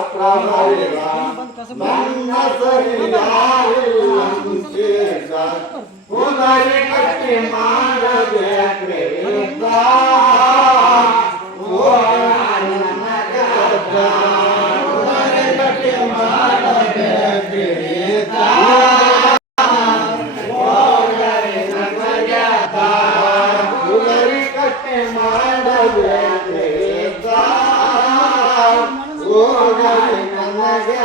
ಪತ್ರ ಬರೆದ ನನ್ನ ಸರಿಯಾಗಿಲ್ಲ ಕುದರಿ ಕಟ್ಟಿ ಮಾಡಬೇಕ್ರಿ ಕುದರಿ ಕಟ್ಟಿ ಮಾಡಬೇಕ್ರಿ ಕುದರಿ ಕಟ್ಟಿ ಮಾಡಬೇಕ್ರಿ ಹೋಗಲಿ ನನಗೆ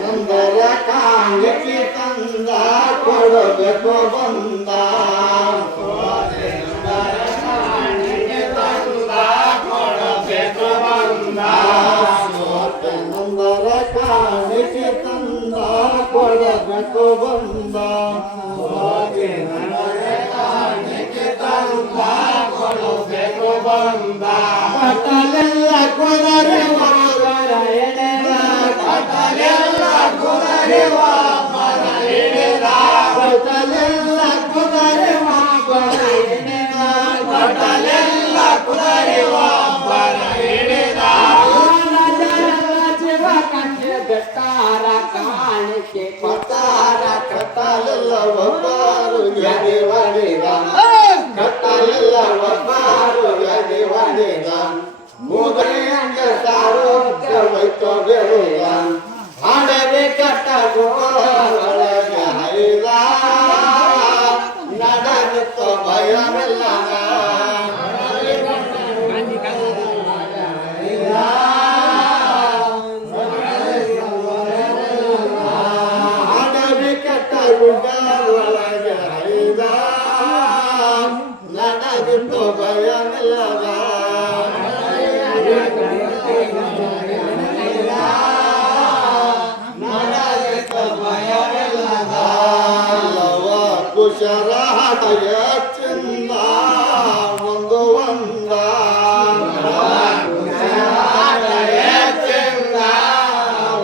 ನಂದರ ಕಾಣಿಕೆ ತಂದ ಕೊಡಬೇಕು ಬಂದ ನಂದರ ಕಾಣಿಕೆ ತಂದ ಕೊಡಬೇಕು ಬಂದ ಕೊಡಬೇಕು ಬಂದ ಕಟಲೆಲ್ಲ ಕುದರೆ ವಾಪರ ಎಳೆದ ಕಟಲೆಲ್ಲ ಕುದರೆ ವಾಪರ ಎಳೆದ ಕಟಲೆಲ್ಲ ಕುದರೆ ವಾಪರ ಎಳೆದ ಕಟಲೆಲ್ಲ ಕುದರೆ ವಾಪರ ಎಳೆದ ಜೀವ ಕಂಡೆ ಬೆಟ್ಟಾರ ಕಾಣಿಕೆ ಕೊಟ್ಟಾರ ಕಟಲೆಲ್ಲ ಒಬ್ಬರು ಎದೆ ಹೊಡೆದ ಕಟ್ಟಲೆಲ್ಲ ಒಬ್ಬರು ಎದೆ ಹೊಡೆದ ಮುದರೆಯಂಗ ಸಾರೋಗ್ಯ ವೈತು ಬೆಳೆದ ಹಡವೆ ಕಟ್ಟಗೊಳಗೆ ಹೈದ ನಡೆದಿತ್ತ ಭಯವೆಲ್ಲ ಹಡವೆ ಕಟ್ಟಗೊಳಗೆ ಹೈದ ನಡೆದಿತ್ತು ಭಯವಿಲ್ಲದ ನಡೆದಿತ್ತು ಭಯವಿಲ್ಲದ ಲವ ಕುಶರ ಹಟಯ ಚಿಂದ ಒಂದು ಒಂದ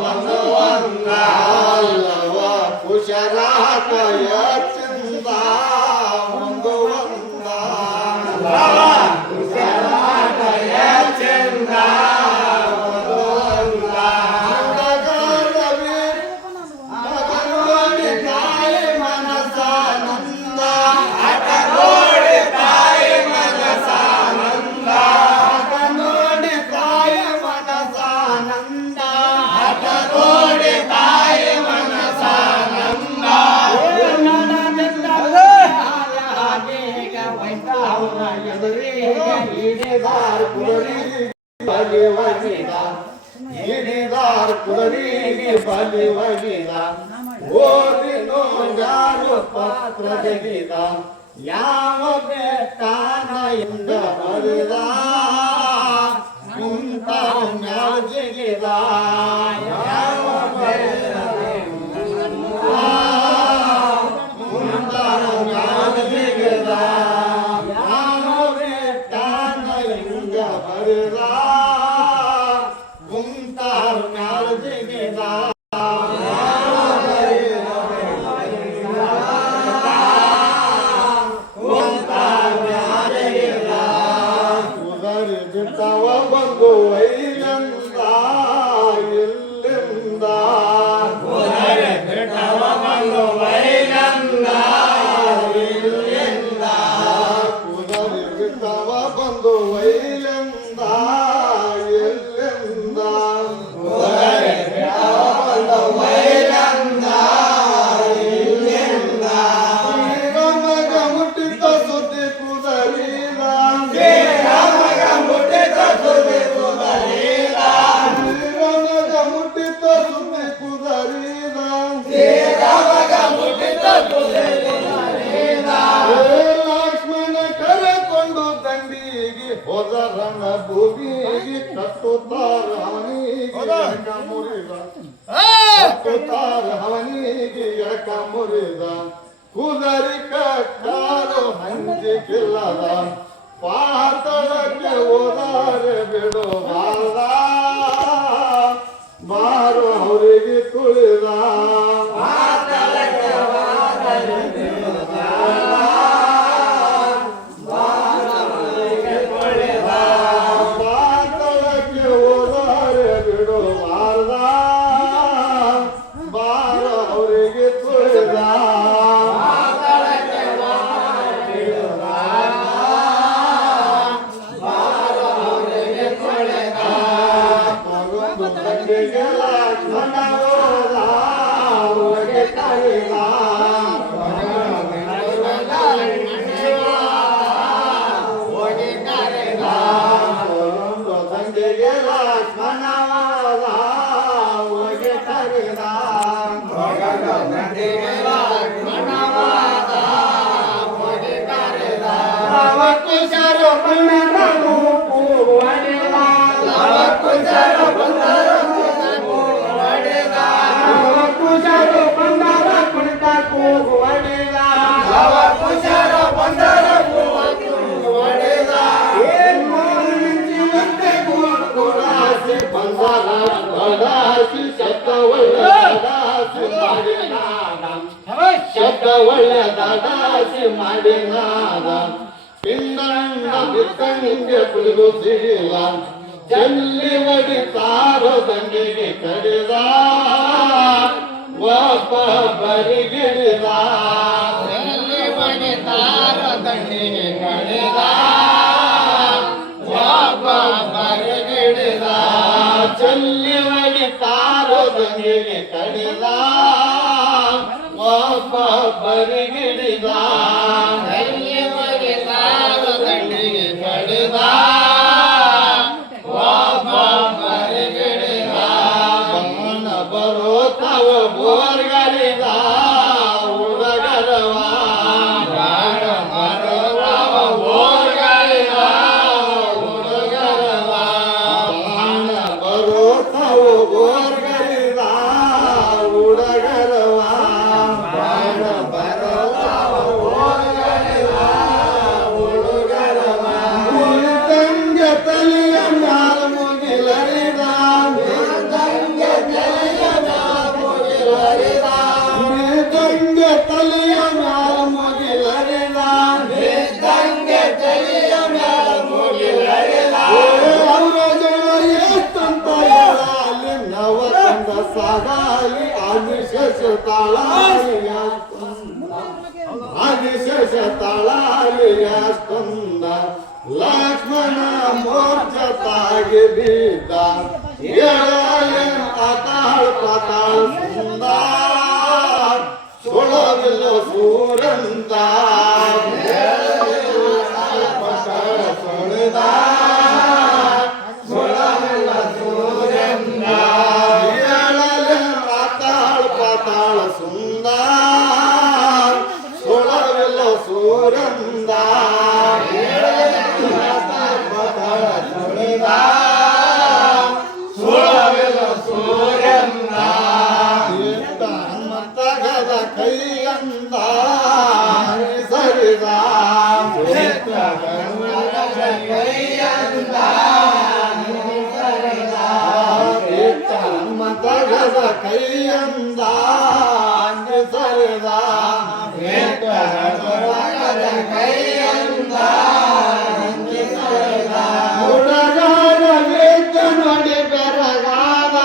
ಒಂದು ಒಂದ ಲವ ಕುಶರ ಹಟಯ ಚಿಂದ ಒಂದು ಒಂದ ಹಿಡಿದಾರ್ ಕುದರಿಗೆ ಬಲಿ ಒಗಿದ ಓದಿ ನೋಡಾರು ಪತ್ರ ತೆಗೆದ ಯಾವ ಬೆಟ್ಟಾನ ಎಂದ ಬರೆದ ಕುಂತ ಜಿಗಿದ ಯಾವ ಕುಂತ ಜಿಗಿದ ಯಾವ ಬೆಟ್ಟಾನ ಎಂದ ಬರೆದ ಬಂದು ವೈನಂದ ಇಲ್ಲಿಂದ ಬಂದು ವೈನಂದ ಇಲ್ಲಿಂದ ಕುದರಿ ಬಿಟ್ಟವ ಬಂದು ವೈನಂದ ಇಲ್ಲಿಂದ ಬಂದು ವೈನಂದ ಇಲ್ಲಿಂದ ಶ್ರೀರಾಮಗ ಮುಟ್ಟಿತ ಸುದ್ದಿ ಕುದರಿದ ಶ್ರೀರಾಮಗ ಮುಟ್ಟಿತ ಸುದ್ದಿ ಕುದರಿದ ಶ್ರೀರಾಮಗ ಮುಟ್ಟಿತ ಸುದ್ದಿ ಕುದರಿದ ಶ್ರೀರಾಮಗ ಮುಟ್ಟಿತ ಸುದ್ದಿ ಕುದರಿದ ಲಕ್ಷ್ಮಣ ಕರೆಕೊಂಡು ದಂಡಿಗೆ ಹೋದರನ ಭೂಮಿಗೆ ಕಟ್ಟುತ್ತಾರ ಅವನಿಗೆ ಮುರಿದ ಕಟ್ಟುತ್ತಾರ ಅವನಿಗೆ ಎಡಕ ಮುರಿದ ಕುದರಿ ಕಟ್ಟಾರು ಹಂಚಿಕಿಲ್ಲದ ಪಾತಳಕ್ಕೆ ಹೋದರೆ ಬಿಡುವಾದ ಬಾರು ಅವರಿಗೆ ತುಳಿದ ಪಾತಳಕ್ಕೆ ಹೋದರೆ ಬಣ್ಣದ ರೂಪು ಒಡೆದ ಕುಶರು ಬಂದರ ಕುಣಿತ ಕೂಗು ಒಡೆದ ಏನ್ಮಂತೆ ಗುಣಾಸಿ ಬಂದರ ಬಡಾಸಿ ಶಬ್ದ ಒಳ್ಳೆದಾಸಿ ಶಬ್ದ ಒಳ್ಳೆದಾಸಿ ಮಾಡಿನಾದ ಪಿಂಡ ಬಿತ್ತಂಗೆ ಕುಡಿದು ಸಿಡಿಲ ಜಲ್ಲಿ ಒಡಿತಾರೋ ದಂಡಿಗೆ ಕಡಿದ ಒಬ್ಬ ಬರಿಗಿಡಿದ ಜಲ್ಲಿ ಒಡಿತಾರೋ ದಂಡಿಗೆ ಕಡಿದ ಒಬ್ಬ ಬರಿಗಿಡಿದ ಜಲ್ಲಿ ಒಡಿತಾರೋ ದಂಡಿಗೆ ಕಡಿದ ಒಬ್ಬ ಬರಿಗಿಡಿದ ಜಲ್ಲಿ ಒಡಿತಾರೋ ದಂಡಿಗೆ ಕಡಿದ ಬೋರ್ಗರಿದ ಹುಡುಗರವ ಬೋರ್ಗರಿದ ಹುಡುಗರವ ಬರುತ್ತವು ಬೋರ್ಗರಿದ ಹುಡುಗರವ ಬೋರ್ಗರಿದ ಹುಡುಗರವ ತಂಗೆ ತಲೆಯ ಮ್ಯಾಲ ಮುಗಿಲರಿದ ತಲೆಯ ಮ್ಯಾಲ ಮುಗಿಲರಿದ ಅವರ ಜನ ಎಷ್ಟಂತ ಹೇಳಲಿ ನವ ತಂದ ಸಾಗಾಲಿ ಆದಿಶೇಷ ತಾಳಾಲಿಯ ಆದಿಶೇಷ ತಾಳಾಲಿಯ ಸ್ಕಂದ ಲಕ್ಷ್ಮಣ ಮೋರ್ಚ ತಾಗಿ ಬಿದ್ದ ಅತಾಳ್ ಪತಾಳ್ ಸುಂದ ಸೊಳವಿಲ್ಲ ಸೂರಂತ ಸೊಳೆದ ಸೊಳವಿಲ್ಲ ಸೂರಂತ ಅತಾಳ್ ಪತಾಳ ಸುಂದ ಸೊಳವಿಲ್ಲ ಸೂರಂದ ಪತಾಳ ಸೊಳೆದ ಸೊಳವಿಲ್ಲ ಸೂರಂದ ತಗದ ಕೈಯಂದ ಸರಿದ ಕೈಯಂದ ತಗದ ಕೈಯಂದ ಸರಿದ ಕೈಯಂದ ಹುಡುಗಾರ ವೇದ ನೋಡಿ ಬೆರಗಾದ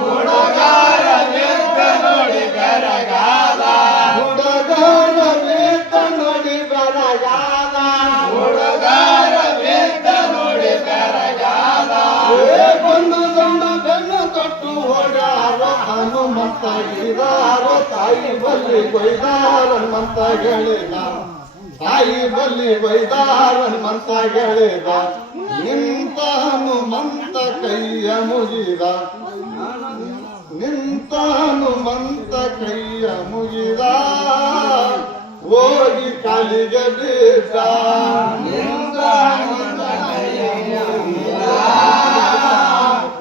ಹುಡುಗಾರ ವೇದ ನೋಡಿ ಬೆರಗಾದ ಹುಡುಗಾರ ವೇದ ನೋಡಿ ಬೆರಗಾದ ಹುಡುಗಾರ ವೇದ ನೋಡಿ ಬೆರಗಾದ ಬಂದು ದಂಡ ಬೆನ್ನು ತೊಟ್ಟು ಓಡಾರೋ ಹನುಮಂತ ಇದಾರೋ ತಾಯಿ ಬಲ್ಲಿ ಕೊಯ್ದಾರನ್ಮಂತ ಹೇಳಿದ ತಾಯಿ ಬಲ್ಲಿ ಬೈದಾರನ್ಮಂತ ಹೇಳಿದ ನಿಂತ ಹನುಮಂತ ಕೈಯ ಮುಗಿದ ನಿಂತ ಹನುಮಂತ ಕೈಯ ಮುಗಿದ ಹೋಗಿ ಕಾಲಿಗೆ ಬಿದ್ದ ನಿಂತ ಹನುಮಂತ ಕೈಯ ಮುಗಿದ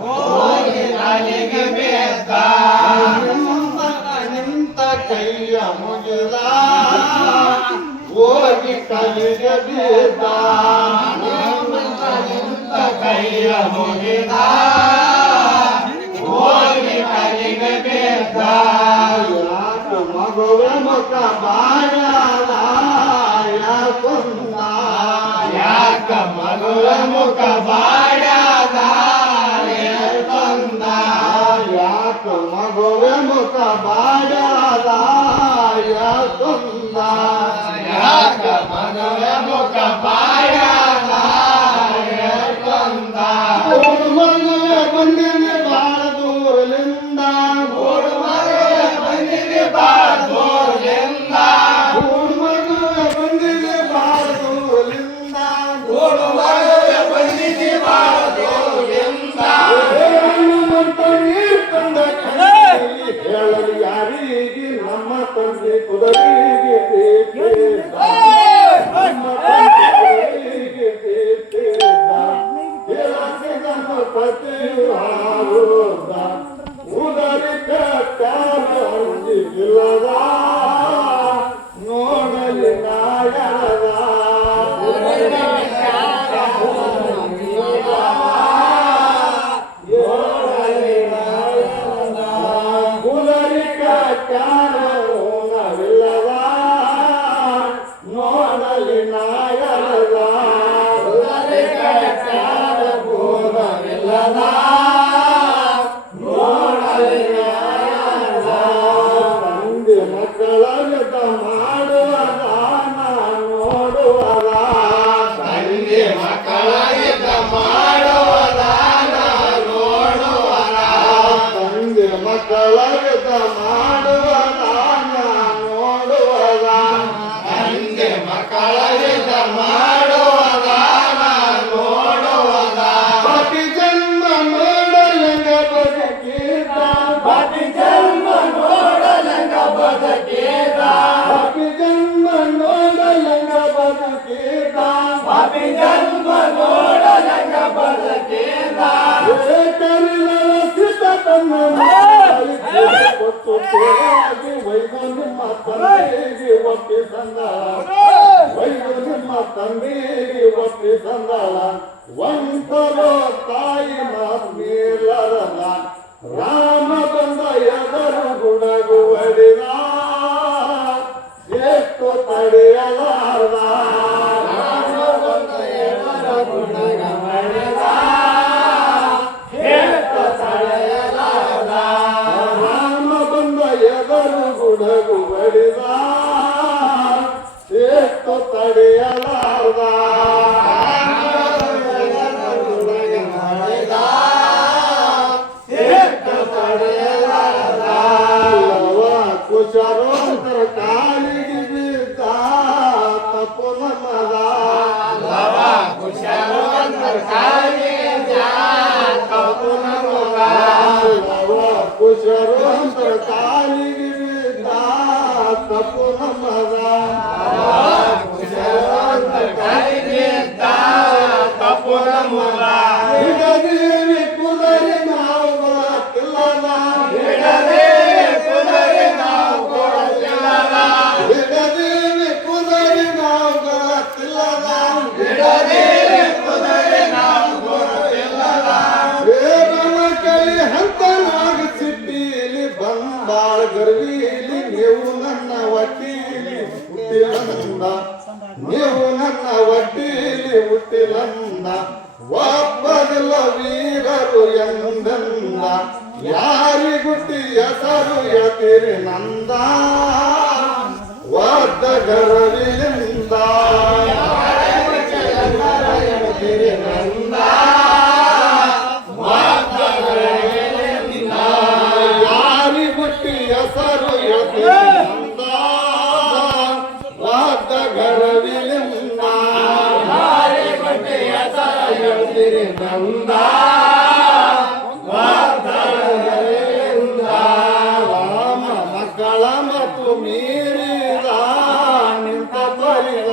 ಹೋಗಿ ಕಾಲಿಗೆ ಬಿದ್ದ ನಿಂತ ಕೈಯ ಮುಗಿದ ಹೋಗಿ ಕಾಲಿಗೆ ಬಿದ್ದ ನಿಂತ ಕೈಯ ಮುಗಿದ ಹೋಗಿ ಕಾಲಿಗೆ ಬಿದ್ದ ಯಾಕ ಮಗುವೆ ಮುಖ ಬಾಡದ ಯಾಕೊಂದ ಯಾಕ ಮಗುವೆ ಮುಖ ಬಾಡದ ಯಾಕೊಂದ ಯಾಕ ಮಗುವೆ ಮುಖ ಬಾಡದ ಯಾಕೊಂದ ಯಾಕ ಮಗುವೆ ಮುಖ ಬಾಡದ ಯಾಕೊಂದ ಮಗುವೆ ಬಂದಿನಿ ಬಾಳ ದೂರಲಿಂದ ಮಗುವೆ ಬಂದಿನಿ ಬಾಳ ದೂರಲಿಂದ ಮಗುವೆ ಬಂದಿನಿ ಬಾಳ ದೂರಲಿಂದ ಮಗುವೆ ಬಂದಿನಿ ಬಾಳ ದೂರಲಿಂದ ಹೇಳಲು ಯಾರಿಗೆ ನಮ್ಮ ತಂದೆ ಕುದರಿಗೆ ನಮ್ಮ ತಂದೆ ಕುದರಿಗೆ ಮಕ್ಕಳ ಯುದ್ಧ ಮಾಡುವುದಾನ ನೋಡುವುದ ಪಾಪಿ ಜನ್ಮ ನೋಡಲಂಗ ಬದುಕಿದ ಪಾಪಿ ಜನ್ಮ ನೋಡಲಂಗ ಬದುಕಿದ ಪಾಪಿ ಜನ್ಮ ನೋಡಲಂಗ ಬದುಕಿದ ಪಾಪಿ ಜನ್ಮ ನೋಡಲಂಗ ಬದುಕಿದ ಕರಿಲಲ ಸಿದ್ಧ ತನ್ನ ಕೊಟ್ಟು ತೋರಾಗಿ ವೈದು ನಿಮ್ಮ ತಂದೆಗೆ ಒಪ್ಪಿಸಂದಳ ವೈದು ನಿಮ್ಮ ತಂದೆಗೆ ಒಪ್ಪಿಸಂದಳ ವಂತರೋ ತಾಯಿ ಮಾತ್ಮೀರಲ್ಲ ರಾಮ ಬಂದ ಎದರು ಗುಡಗು ಹೊಡಿದ ಎಷ್ಟು ತಡೆಯಲಾರ ರಾಮ ಬಂದ ಎದರು ಗುಡಗ ಹೊಡಿದ ಎಷ್ಟು ತಡೆಯಲಾರ ರಾಮ ಬಂದ ಎದರು ಗುಡಗು ಹೊಡಿದ ಎಷ್ಟು ತಡೆಯಲಾರ ಕುಶರೋತ್ತರ ಕಾಲಿಗೆ ಬಿದ್ದ ತಪ್ಪು ನಮ್ಮದ ಲವ ಕುಶರೋತ್ತರ ಕಾಲಿಗೆ ತಪ್ಪು ನಮ್ಮದ ಲವ ಕುಶರೋತ್ತರ ಕಾಲಿಗೆ ಬಿದ್ದ ತಪ್ಪು ನಮ್ಮದ ಕುಶರೋತ್ತರ ಕಾಲಿಗೆ ಬಿದ್ದ ತಪ್ಪು ನಮ್ಮದ ಹಿಡದೇವಿ ಕುದರೆ ನಾವು ಗೊತ್ತಿಲ್ಲದ ಹಿಡದೇವಿ ಕುದರೆ ನಾವು ಗೊತ್ತಿಲ್ಲದ ಹಿಡದೇವಿ ಕುದರೆ ನಾವು ಗೊತ್ತಿಲ್ಲದ ಹಿಡದೇವಿ ಕುದರೆ ನಾವು ಗೊತ್ತಿಲ್ಲದ ವೇರನ ಕೈ ಹಂತನಾಗ ಸಿಟ್ಟಿಲಿ ಬಂದಾಳ ಗರ್ವೀಲಿ ನೀವು ನನ್ನ ವಕೀಲಿ ಹುಟ್ಟಿಲಂದ ನೀವು ನನ್ನ ವಕೀಲಿ ಹುಟ್ಟಿಲಂದ ಒಬ್ಬದಿಲ್ಲ ವೀರರು ಎಂದೆಂದ ಯಾರಿಗುಟ್ಟಿ ಹೆಸರು ಯತಿರಿ ನಂದ ಒದ್ದ ಗರವಿಲಿಂದ ಯತಿರಿ ನಂದ ಯಾರಿಗುಟ್ಟಿ ಹೆಸರು ಯತಿರಿ ನಂದ ಒದ್ದ ಗರವಿಲಿಂದ ಯಾರಿಗುಟ್ಟಿ ಹೆಸರು ಯತಿರಿ ನಂದ ಮಕ್ಕಳ ಮತ್ತು ಮೀರಿದ ನಿಂತ ಪರಿದ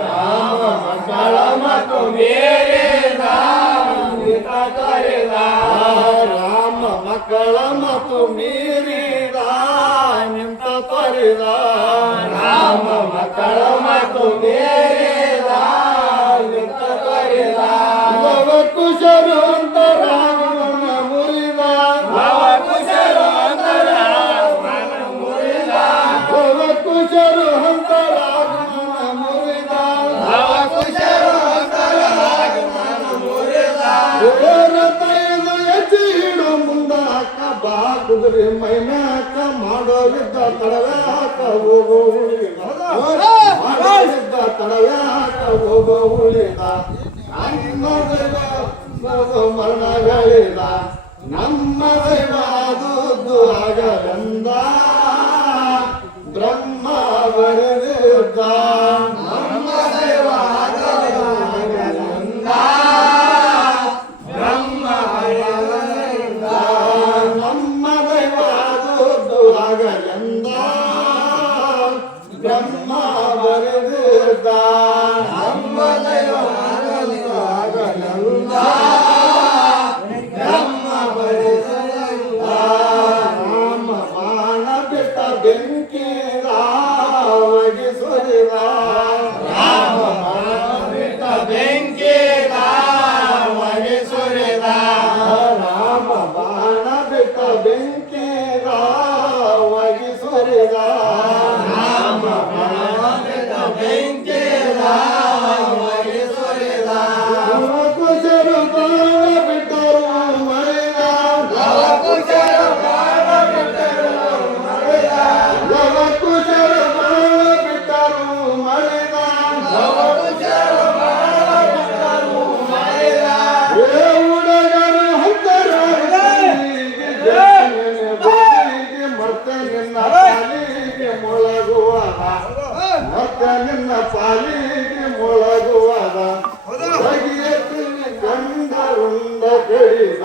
ರಾಮ ಮಕ್ಕಳ ಮತ್ತು ಮೀರಿದ ನಿಂತ ಪರಿದ ರಾಮ ಮಕ್ಕಳ ಮತ್ತು ಮೀರಿದ ನಿಂತ ಪರಿದ ರಾಮ ಮಕ್ಕಳ ಮತ್ತು ಮೀರಿದ ನಿಂತ ಪರಿದ ಲವ ಕುಶರು ಅಂತ ರಾಮನ ಮುರಿದ ಲವ ಕುಶರು ಅಂತ ರಾಮನ ಮುರಿದ ಲವ ಕುಶರು ಅಂತ ರಾಮನ ಮುರಿದ ಲವ ಕುಶರು ಅಂತ ರಾಮನ ಮುರಿದ ತೈದ ಎಚ್ಚಿ ಹಿಡು ಮುಂದಾಕ ಬಾ ಕುದುರೆ ಮೈನಾಕ ಮಾಡೋರಿದ್ದ ತಡವ್ಯಾಕ ಹೋಗೋ ಉಳಿದ ಮಾಡೋರಿದ್ದ ತಡವ್ಯಾಕ ಹೋಗೋ ಉಳಿದ ನಮ್ಮ ದೈವ ಮರಣಗಳಿದ ನಮ್ಮ ದೈವ ಆದದ್ದು ಆಗಲೆಂದ ಬ್ರಹ್ಮ ಬರೆದಿದ್ದ ನಮ್ಮ ದೈವ ಆಗಲೆಂದ ಬ್ರಹ್ಮ ಬರೆದಿದ್ದ ನಮ್ಮ ದೈವ ಆದದ್ದು ಆಗಲೆಂದ ಬ್ರಹ್ಮ ಬರೆದಿದ್ದ ನಮ್ಮ ದೈವ ಆಗಲೆಂದ ಬ್ರಹ್ಮ ಬರೆದಿದ್ದ ರಾಮ ಬಾಣ ಬಿಟ್ಟ ಬೆಂಕಿದ ಒಗಿಸುರಿದ ರಾಮ ಬಾಣ ಬಿಟ್ಟ ಬೆಂಕಿದ ಒಗಿಸುರಿದ ರಾಮ ಬಾಣ ಬಿಟ್ಟ ಬೆಂಕಿದ ಒಗಿಸುರಿದ ರಾಮ ಬಾಣ ಬಿಟ್ಟ ಬೆಂಕಿದ ಪಾಲಿಗೆ ಮೊಳಗುವದ ಕಂಡರುಂಡ ಕಡಿದ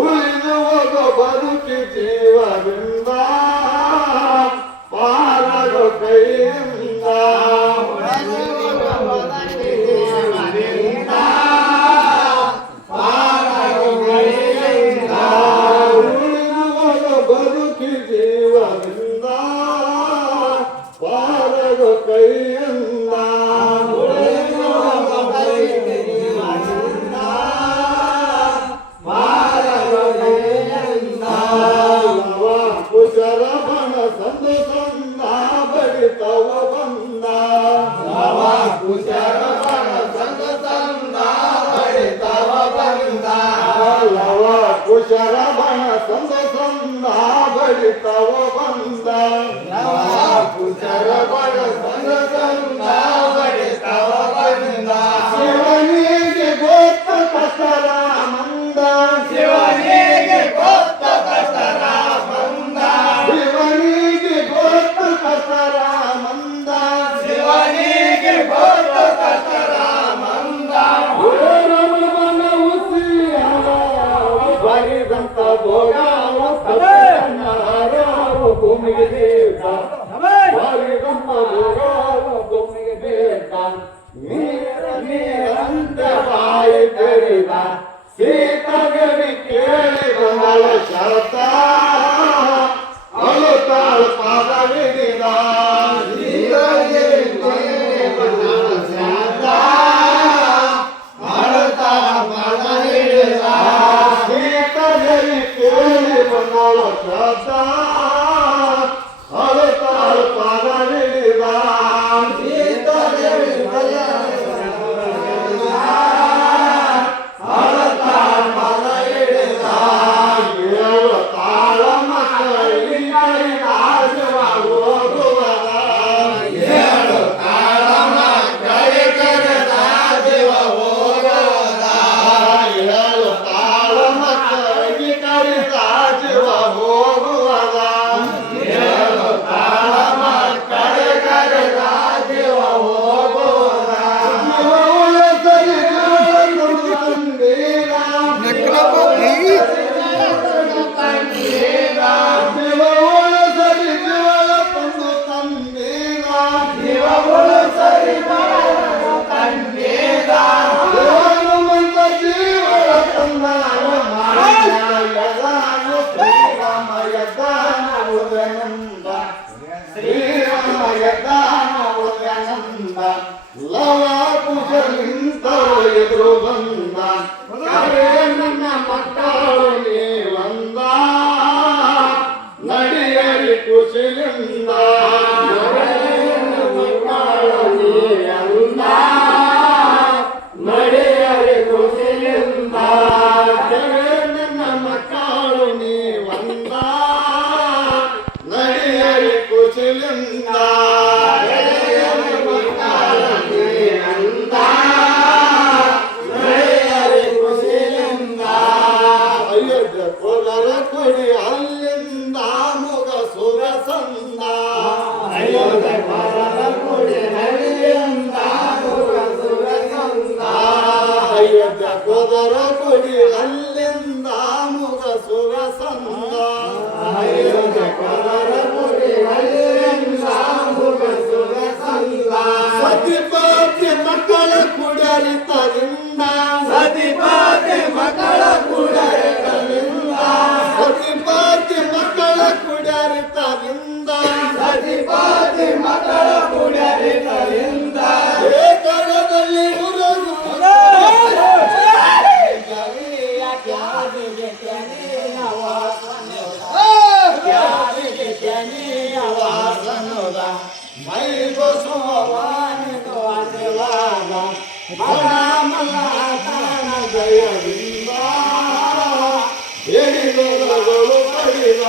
ಉಳಿದುವ ಬದುಕಿ ಜೀವದಿಂದ ಪಾಲಗೋ ಕೈಯಿಂದ ಉಳಿದುವ ಬದುಕಿ ಜೀವದಿಂದ ಪಾಲಗೋ ಕೈಯಿಂದ ಕುಶರಬಣ ಸಂದು ಸಂದ ಬಡಿತವ ಬಂದ ಕುಶರಬಣ ಸಂದು ಸಂದ ಬಡಿತವ ಬಂದ ಲವ ಕುಶರಬಣ ಸಂದು ಸಂದ ಬಡಿತವ ಬಂದ ಕುಶರಬಣ ಸಂದು ಸಂದ ಬಡಿತವ ಬಂದ ಶಿವನಿಗೆ ಗೊತ್ತ ಕಸರ ಮಂದ ಶಿವನಿಗೆ ಗೊತ್ತ ಕಸರ ಮಂದ ಶಿವನಿಗೆ ಗೊತ್ತ ಕಸರ ಮಂದ ಶಿವನಿಗೆ ಗೊತ್ತ ಕಸರ ಮಂದ ರಮಣ ಉಸಿಯಾವ ಬರಿದಂತ ಭೋಗಾವ ಕನ್ನಡಾರವ ಭೂಮಿಗೆ ದೇವ ಬರಿದಂತ ಭೋಗಾವ ಭೂಮಿಗೆ ದೇವ ನೀರಂತ ಬಾಯಿ ತೆರೆದ ಸೀತಗವಿ ಕೇಳಿದ ಮಳ ಶಬ್ದ ಅಳುತ್ತಾಳ ಪಾದವಿಡಿದ ಸೀತಗವಿ ಕೇಳಿದ ಮಳ ಶಬ್ದ ಅಳುತ್ತಾಳ ಪಾದವಿಡಿದ ಲವ ಕುಶಲಿಂತ ಎದುರು ಬಂದ ನನ್ನ ಮಕ್ಕಳು ನೀವಂದ ನಡಿಯರಿ ಕುಶಲಿಂದ ಮಕ್ಕಳು ನೀವಂದ ನಡಿಯರಿ ಕುಶಲಿಂದ ನನ್ನ ಮಕ್ಕಳು ನೀವಂದ ನಡಿಯರಿ ಕುಶಲಿಂದ ಕೊಡಿ ಅಲ್ಲಿಂದ ಮುಗ ಸುರಸಂದ ಕೊಡಿ ಅಲ್ಲಿಂದ ಮುಗ ಸುರಸಂದ ಅಯೋಧ್ಯ ಕೊದರ ಕೊಡಿ ಅಲ್ಲಿಂದ ಮುಗ ಸುರಸಂದ ಅಯೋಧ್ಯ ಕೊದರ ಕೊಡಿ ಅಲ್ಲಿಂದ ಮುಗ ಸುರಸಂದ ಸತಿಪತಿ ಮಕ್ಕಳ ಕುಡರಿತರಿಂದ ಸತಿಪತಿ ಮಕ್ಕಳ ಕುಡರಿತರಿಂದ ಸತಿಪತಿ ಮಕ್ಕಳ ಕುಡರಿತರಿಂದ ಸತಿಪತಿ ಮಕ್ಕಳ ಕುಡರಿತರಿಂದ ಏಕರದಲ್ಲಿ ಮುರುಗು ಮೈ ಬಸವಾನಿದು ಆಶೀರ್ವಾದ ಮಲ ಜಯದಿಂದ ಹೇಳಿದರು ಪಡಿದ